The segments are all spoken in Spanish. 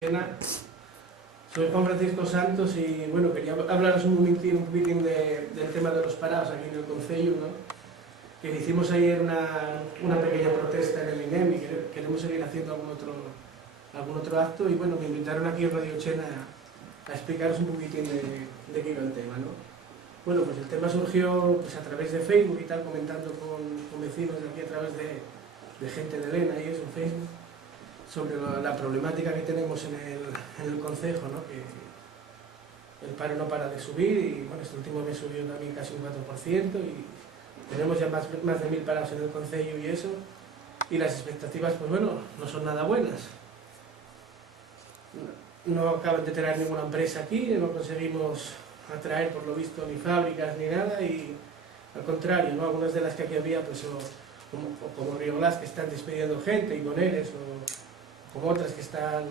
Soy Juan Francisco Santos y bueno, quería hablaros un poquitín del tema de los parados aquí en el Concello, ¿no? Que hicimos ayer una pequeña protesta en el INEM y queremos seguir haciendo algún otro acto y bueno, me invitaron aquí en Radio Chena a explicaros un poquitín de qué iba el tema, ¿no? Bueno, pues el tema surgió pues, a través de Facebook y tal, comentando con vecinos de aquí a través de gente de Lena y eso en Facebook, sobre la problemática que tenemos en el concejo, ¿no? Que el paro no para de subir y bueno, este último mes subió también casi un 4% y tenemos ya más de 1000 parados en el concello y eso, y las expectativas pues bueno, no son nada buenas. No acaban de tener ninguna empresa aquí, no conseguimos atraer por lo visto ni fábricas ni nada y al contrario, ¿no? Algunas de las que aquí había pues como Río Blas que están despidiendo gente y con ERES o como otras que están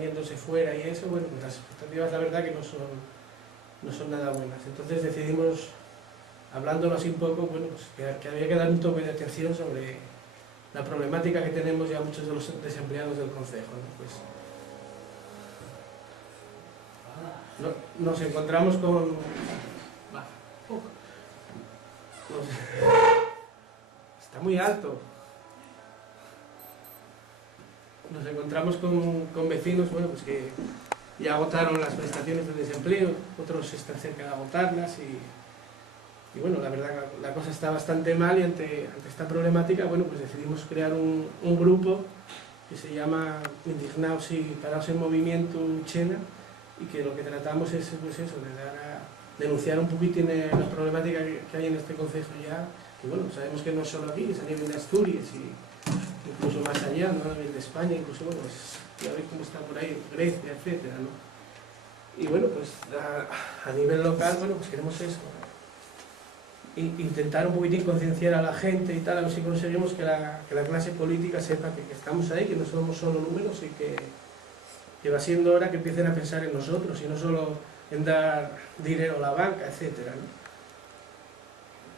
yéndose fuera y eso, bueno, pues las expectativas la verdad que no son nada buenas. Entonces decidimos, hablándolo así un poco, bueno, pues que había que dar un toque de atención sobre la problemática que tenemos ya muchos de los desempleados del concejo, ¿no? Pues, nos encontramos con... Está muy alto. Nos encontramos con vecinos, bueno, pues que ya agotaron las prestaciones de desempleo, otros están cerca de agotarlas y bueno, la verdad la cosa está bastante mal y ante esta problemática, bueno, pues decidimos crear un grupo que se llama Indignados y Parados en Movimiento Chena y que lo que tratamos es pues eso, de denunciar un poquitín la problemática que hay en este concejo ya, que bueno, sabemos que no es solo aquí, es a nivel de Asturias y incluso más allá, ¿no? A nivel de España, incluso, bueno, pues, ya veis cómo está por ahí, Grecia, etcétera, ¿no? Y bueno, pues a nivel local, bueno, pues queremos eso, intentar un poquitín concienciar a la gente y tal, a ver si conseguimos que la clase política sepa que estamos ahí, que no somos solo números y que va siendo hora que empiecen a pensar en nosotros y no solo en dar dinero a la banca, etcétera,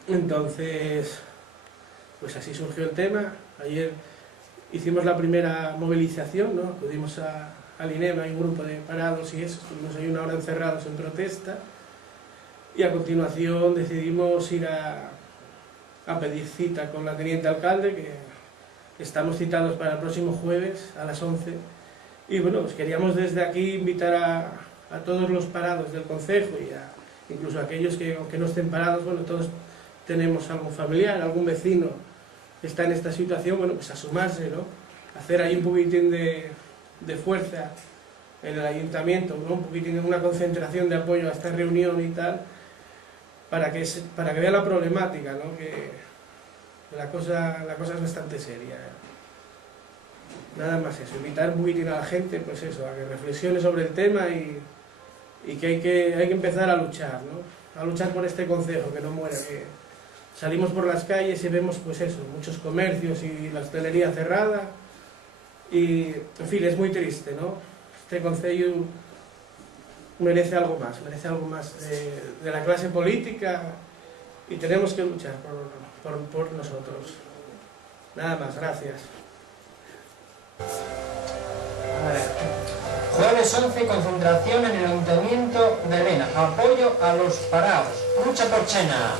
¿no? Entonces, pues así surgió el tema. Ayer hicimos la primera movilización, ¿no? Acudimos al INEM, hay un grupo de parados y eso, estuvimos ahí una hora encerrados en protesta y a continuación decidimos ir a pedir cita con la teniente alcalde, que estamos citados para el próximo jueves a las 11 y bueno, pues queríamos desde aquí invitar a todos los parados del concejo y incluso a aquellos que aunque no estén parados, bueno, todos tenemos algún familiar, algún vecino que está en esta situación, bueno, pues a sumarse, ¿no? Hacer ahí un poquitín de fuerza en el ayuntamiento, ¿no? Un poquitín de una concentración de apoyo a esta reunión y tal, para que vea la problemática, ¿no? Que la cosa es bastante seria, ¿eh? Nada más eso, invitar un poquitín a la gente, pues eso, a que reflexione sobre el tema y que hay que empezar a luchar, ¿no? A luchar por este concejo, que no muera, que salimos por las calles y vemos pues eso, muchos comercios y la hostelería cerrada y en fin, es muy triste, ¿no? Este concello merece algo más de la clase política y tenemos que luchar por nosotros. Nada más, gracias. Jueves 11, concentración en el Ayuntamiento de Lena. Apoyo a los parados. Lucha por Chena.